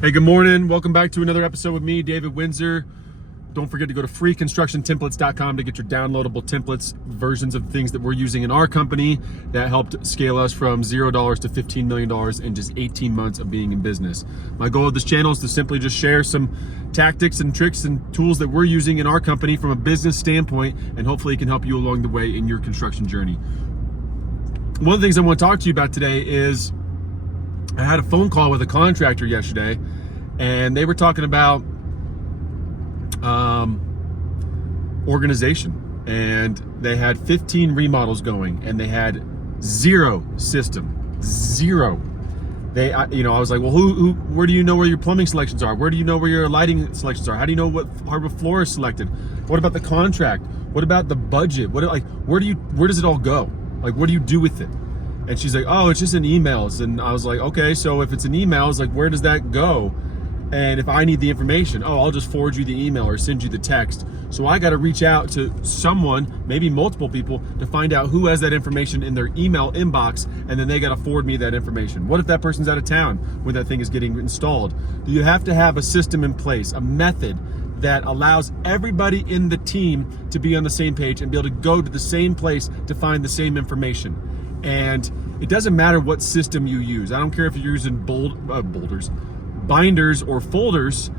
Hey, good morning. Welcome back to another episode with me, David Wintzer. Don't forget to go to freeconstructiontemplates.com to get your downloadable templates, versions of things that we're using in our company that helped scale us from $0 to $15 million in just 18 months of being in business. My goal of this channel is to simply just share some tactics and tricks and tools that we're using in our company from a business standpoint, and hopefully it can help you along the way in your construction journey. One of the things I want to talk to you about today is I had a phone call with a contractor yesterday, and they were talking about organization, and they had 15 remodels going, and they had zero system, zero. I was like, well, where do you know where your plumbing selections are? Where do you know where your lighting selections are? How do you know what hardwood floor is selected? What about the contract? What about the budget? Where does it all go? Like, what do you do with it? And she's like, oh, it's just in emails. And I was like, okay, so if it's in emails, like, where does that go? And if I need the information, oh, I'll just forward you the email or send you the text. So I got to reach out to someone, maybe multiple people, to find out who has that information in their email inbox, and then they got to forward me that information. What if that person's out of town when that thing is getting installed? Do you have to have a system in place, a method that allows everybody in the team to be on the same page and be able to go to the same place to find the same information? And it doesn't matter what system you use. I don't care if you're using binders or folders.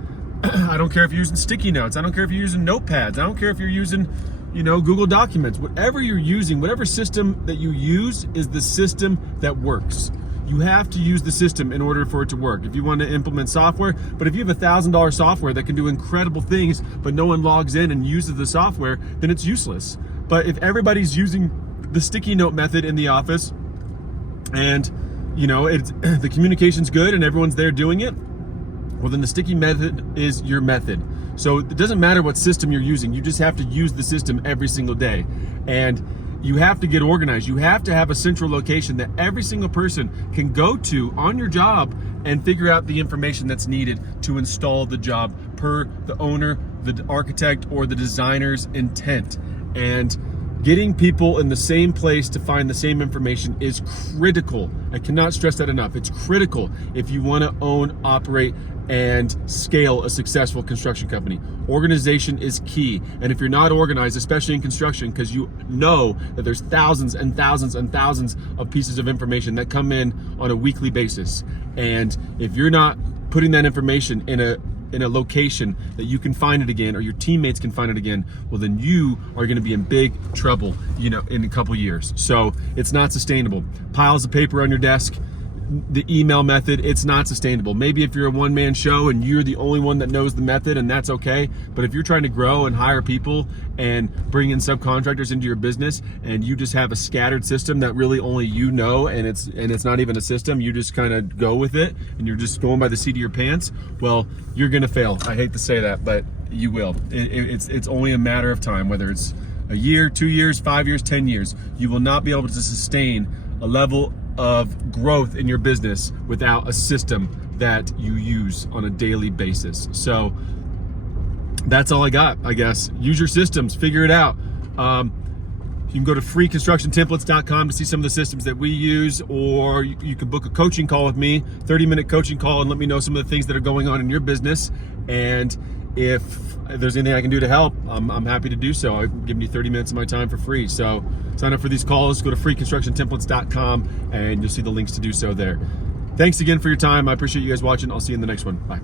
I don't care if you're using sticky notes. I don't care if you're using notepads. I don't care if you're using, Google Documents. Whatever you're using, whatever system that you use is the system that works. You have to use the system in order for it to work. If you want to implement software, but if you have $1,000 software that can do incredible things, but no one logs in and uses the software, then it's useless. But if everybody's using the sticky note method in the office, and the communication's good and everyone's there doing it, well, then the sticky method is your method. So it doesn't matter what system you're using, you just have to use the system every single day. And you have to get organized. You have to have a central location that every single person can go to on your job and figure out the information that's needed to install the job per the owner, the architect, or the designer's intent. And getting people in the same place to find the same information is critical. I cannot stress that enough. It's critical if you want to own, operate, and scale a successful construction company. Organization is key. And if you're not organized, especially in construction, because you know that there's thousands and thousands and thousands of pieces of information that come in on a weekly basis. And if you're not putting that information in a location that you can find it again, or your teammates can find it again, well, then you are going to be in big trouble, in a couple years. So it's not sustainable. Piles of paper on your desk, the email method, it's not sustainable. Maybe if you're a one-man show and you're the only one that knows the method, and that's okay. But if you're trying to grow and hire people and bring in subcontractors into your business, and you just have a scattered system that really only you know, and it's not even a system, you just kind of go with it, and you're just going by the seat of your pants, well, you're gonna fail. I hate to say that, but you will. It's only a matter of time, whether it's a year, 2 years, 5 years, 10 years. You will not be able to sustain a level of growth in your business without a system that you use on a daily basis. So that's all I got, I guess. Use your systems, figure it out. You can go to freeconstructiontemplates.com to see some of the systems that we use, or you can book a coaching call with me, 30-minute coaching call, and let me know some of the things that are going on in your business. And if there's anything I can do to help, I'm happy to do so. I'm giving you 30 minutes of my time for free. So sign up for these calls, go to freeconstructiontemplates.com, and you'll see the links to do so there. Thanks again for your time. I appreciate you guys watching. I'll see you in the next one. Bye.